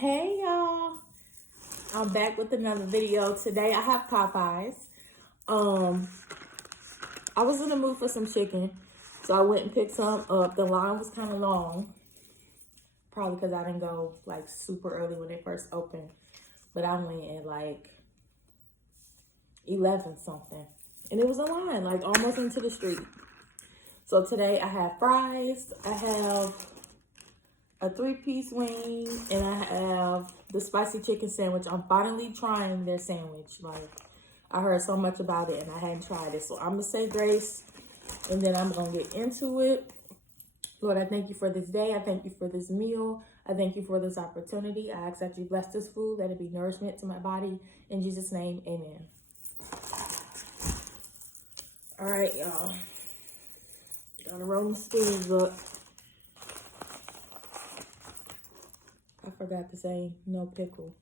Hey y'all, I'm back with another video. Today I have Popeyes. I was in the mood for some chicken, so I went and picked some up. The line was kind of long, probably because I didn't go like super early when they first opened, but I went at like 11 something, and it was a line like almost into the street. So today I have fries, I have a 3-piece wing, and I have the spicy chicken sandwich. I'm finally trying their sandwich. Like, I heard so much about it and I hadn't tried it. So I'm gonna say grace and then I'm gonna get into it. Lord, I thank you for this day. I thank you for this meal. I thank you for this opportunity. I ask that you bless this food, let it be nourishment to my body. In Jesus' name, amen. All right, y'all. Gotta roll my sleeves up. I forgot to say no pickle.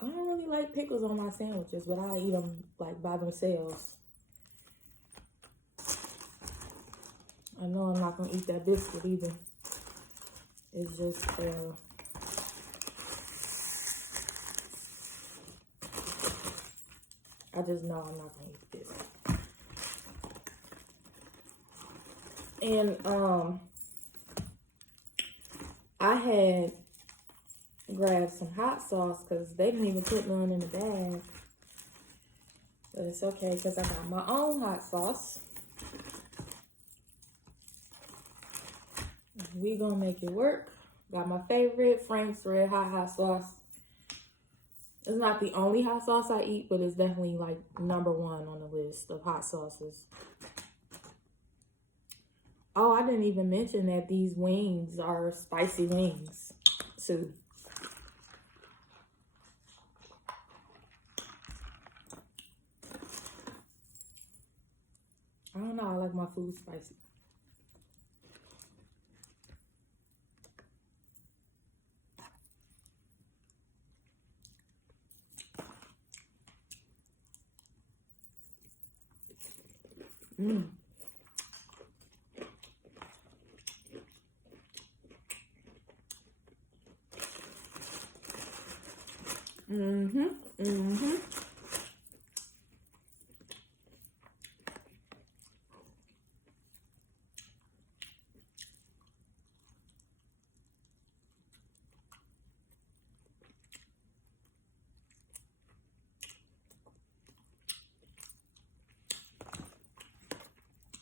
I don't really like pickles on my sandwiches, but I eat them like by themselves. I know I'm not gonna eat that biscuit either. It's just I just know I'm not gonna eat this. And I had grabbed some hot sauce because they didn't even put none in the bag. But it's okay because I got my own hot sauce. We gonna make it work. Got my favorite Frank's Red Hot sauce. It's not the only hot sauce I eat, but it's definitely like number one on the list of hot sauces. Oh, I didn't even mention that these wings are spicy wings too. I don't know, I like my food spicy. Mm.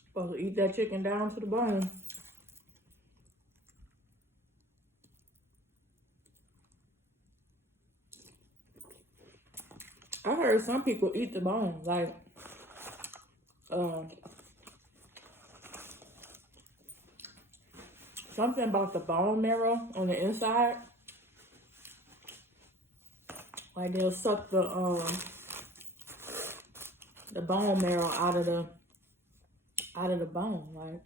Supposed to eat that chicken down to the bone. I heard some people eat the bone, like, something about the bone marrow on the inside. Like they'll suck the bone marrow out of the bone, like.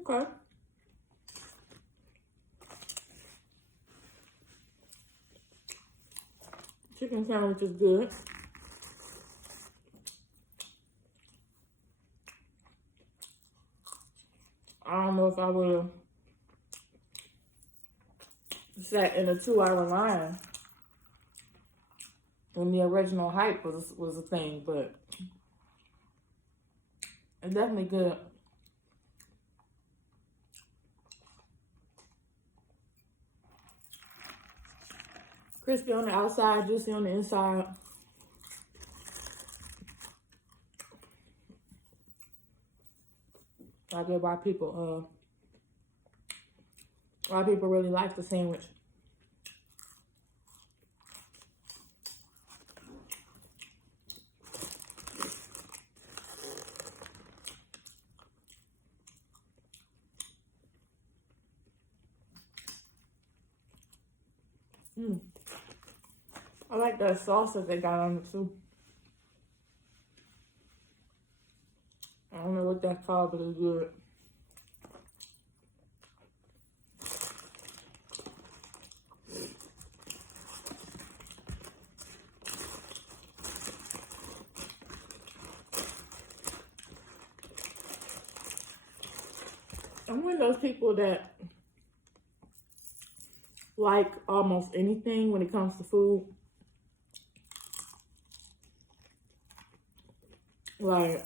Okay. Chicken sandwich is good. I don't know if I would have sat in a 2-hour line when the original hype was a thing, but it's definitely good. Crispy on the outside, juicy on the inside. I get why people really like the sandwich. I like that sauce that they got on it too. I don't know what that's called, but it's good. I'm one of those people that like almost anything when it comes to food. Like,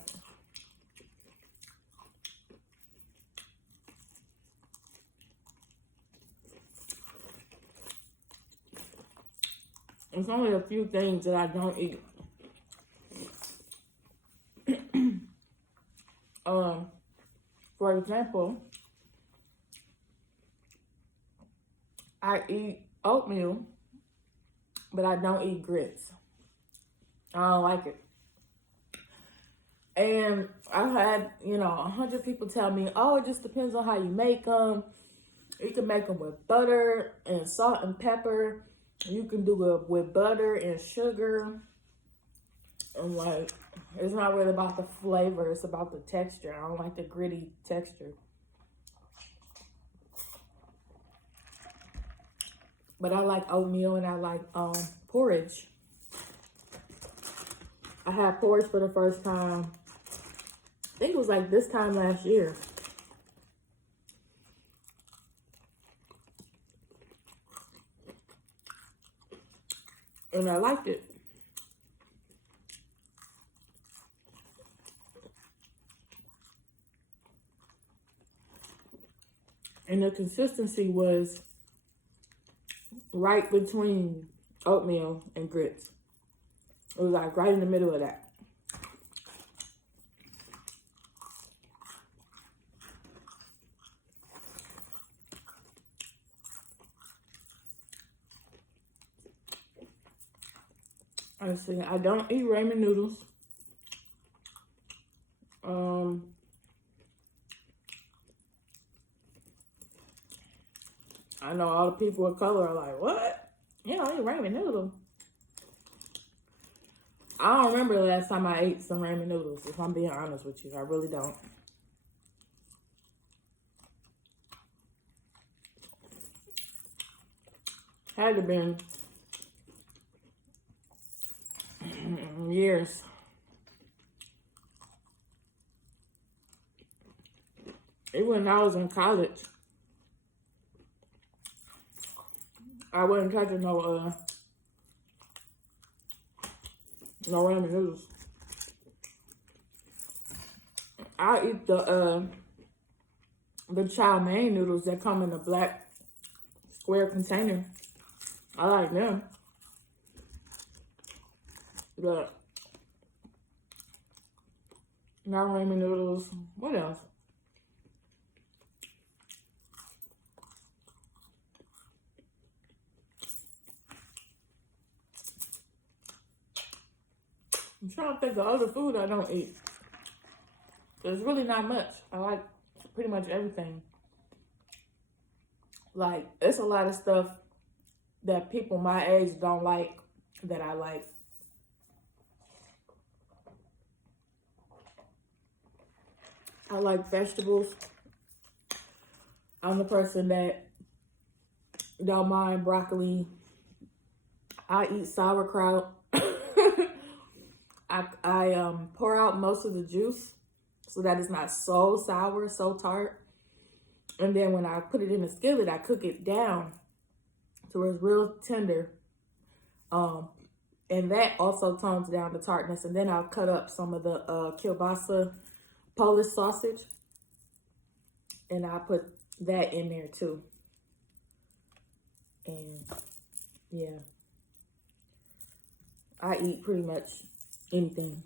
there's only a few things that I don't eat. For example, I eat oatmeal, but I don't eat grits. I don't like it. And I've had, 100 people tell me, oh, it just depends on how you make them. You can make them with butter and salt and pepper. You can do it with butter and sugar. I'm like, it's not really about the flavor. It's about the texture. I don't like the gritty texture. But I like oatmeal and I like porridge. I had porridge for the first time. I think it was like this time last year. And I liked it. And the consistency was right between oatmeal and grits. It was like right in the middle of that. Let's see, I don't eat ramen noodles. I know all the people of color are like, what? You don't eat ramen noodles? I don't remember the last time I ate some ramen noodles, if I'm being honest with you. I really don't. Had to been years. Even when I was in college, I wasn't touching no ramen noodles. I eat the chow mein noodles that come in a black square container. I like them. But not ramen noodles. What else? I'm trying to think of other food I don't eat. There's really not much. I like pretty much everything. Like, it's a lot of stuff that people my age don't like that I like. I like vegetables. I'm the person that don't mind broccoli. I eat sauerkraut. I pour out most of the juice so that it's not so sour, so tart. And then when I put it in the skillet, I cook it down to where it's real tender. And that also tones down the tartness. And then I'll cut up some of the kielbasa Polish sausage. And I put that in there too. And yeah, I eat pretty much anything.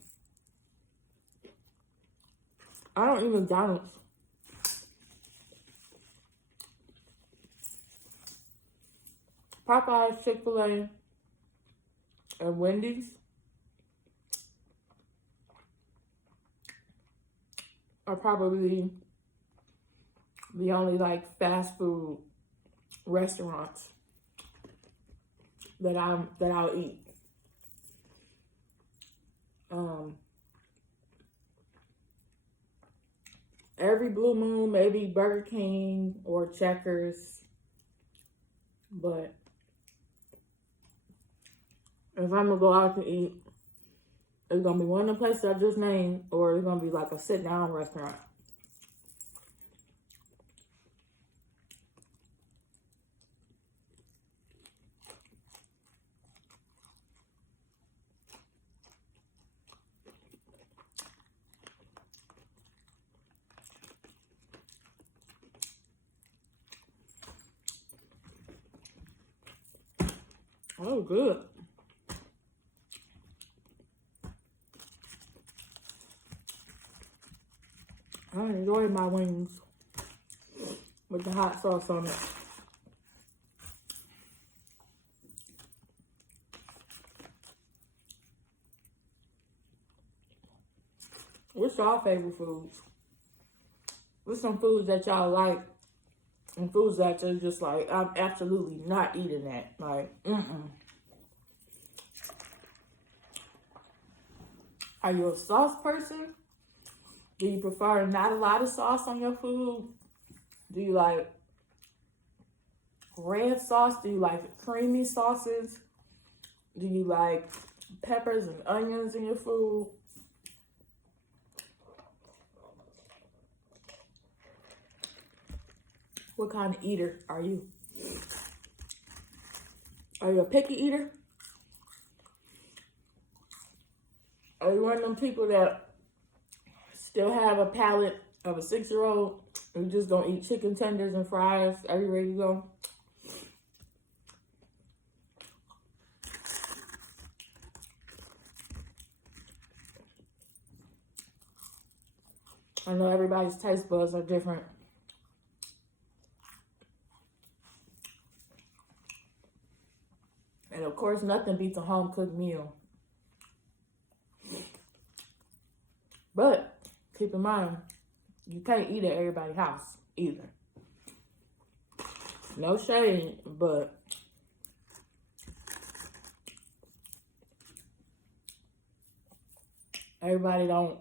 I don't eat McDonald's. Popeyes, Chick-fil-A, and Wendy's are probably the only like fast food restaurants that I'll eat. Every blue moon, maybe Burger King or Checkers, but if I'm gonna go out to eat, it's gonna be one of the places I just named, or it's gonna be like a sit-down restaurant. Oh, good. I enjoy my wings with the hot sauce on it. What's y'all favorite foods? What's some foods that y'all like and foods that you're just like, I'm absolutely not eating that. Like, Are you a sauce person? Do you prefer not a lot of sauce on your food? Do you like red sauce? Do you like creamy sauces? Do you like peppers and onions in your food? What kind of eater are you? Are you a picky eater? Are you one of them people that still have a palate of a 6-year-old who just gonna eat chicken tenders and fries everywhere you go? I know everybody's taste buds are different. And of course, nothing beats a home cooked meal. But keep in mind, you can't eat at everybody's house either. No shade, but everybody don't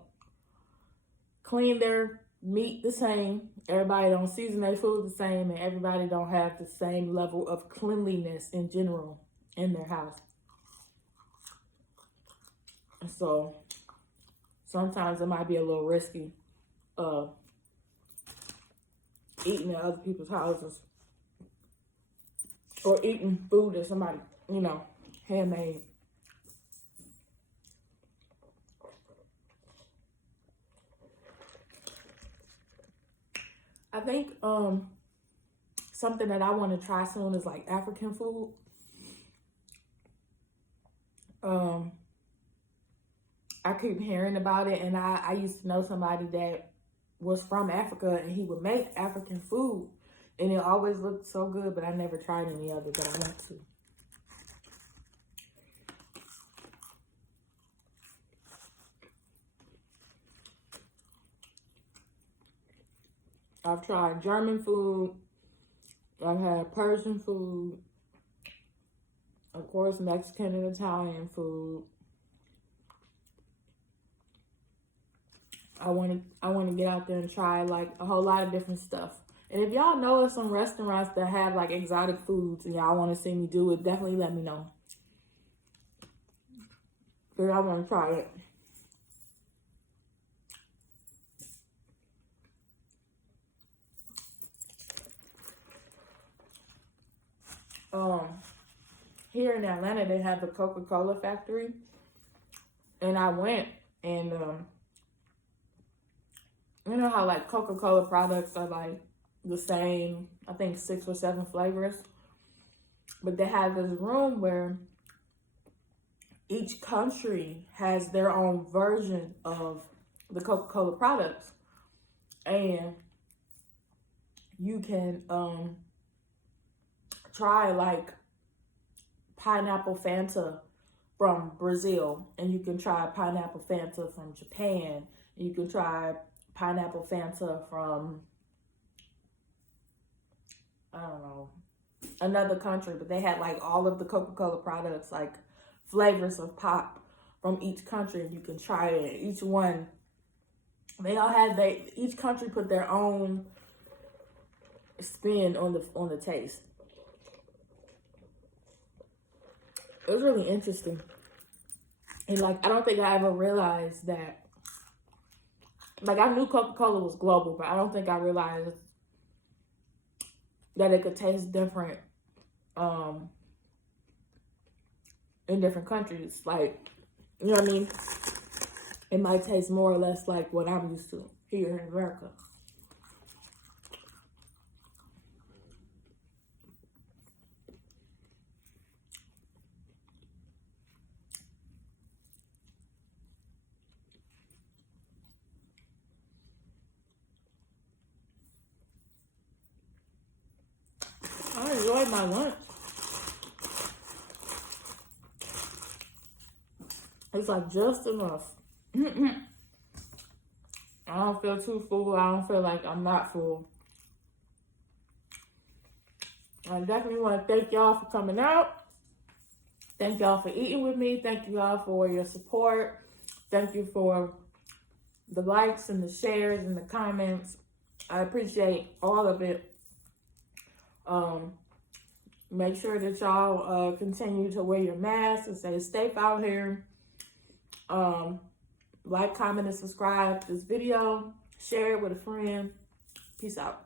clean their meat the same. Everybody don't season their food the same, and everybody don't have the same level of cleanliness in general in their house. And so sometimes it might be a little risky eating at other people's houses or eating food that somebody, handmade. I think something that I want to try soon is like African food. I keep hearing about it, and I used to know somebody that was from Africa, and he would make African food, and it always looked so good, but I never tried any of it, but I want to. I've tried German food. I've had Persian food. Of course, Mexican and Italian food. I want to get out there and try like a whole lot of different stuff. And if y'all know of some restaurants that have like exotic foods and y'all want to see me do it, definitely let me know. Because I want to try it. Here in Atlanta, they have the Coca-Cola factory. And I went, and you know how like Coca-Cola products are like the same, I think 6 or 7 flavors. But they have this room where each country has their own version of the Coca-Cola products. And you can try like pineapple Fanta from Brazil, and you can try pineapple Fanta from Japan. You can try pineapple Fanta from, I don't know, another country, but they had like all of the Coca-Cola products, like flavors of pop from each country, and you can try it. Each one, each country put their own spin on the taste. It was really interesting. And like, I don't think I ever realized that, like, I knew Coca-Cola was global, but I don't think I realized that it could taste different in different countries. Like, you know what I mean? It might taste more or less like what I'm used to here in America. like my lunch. It's like just enough. I don't feel too full. I don't feel like I'm not full. I definitely want to thank y'all for coming out. Thank y'all for eating with me. Thank you all for your support. Thank you for the likes and the shares and the comments. I appreciate all of it. Make sure that y'all continue to wear your masks and stay safe out here. Like, comment, and subscribe to this video. Share it with a friend. Peace out.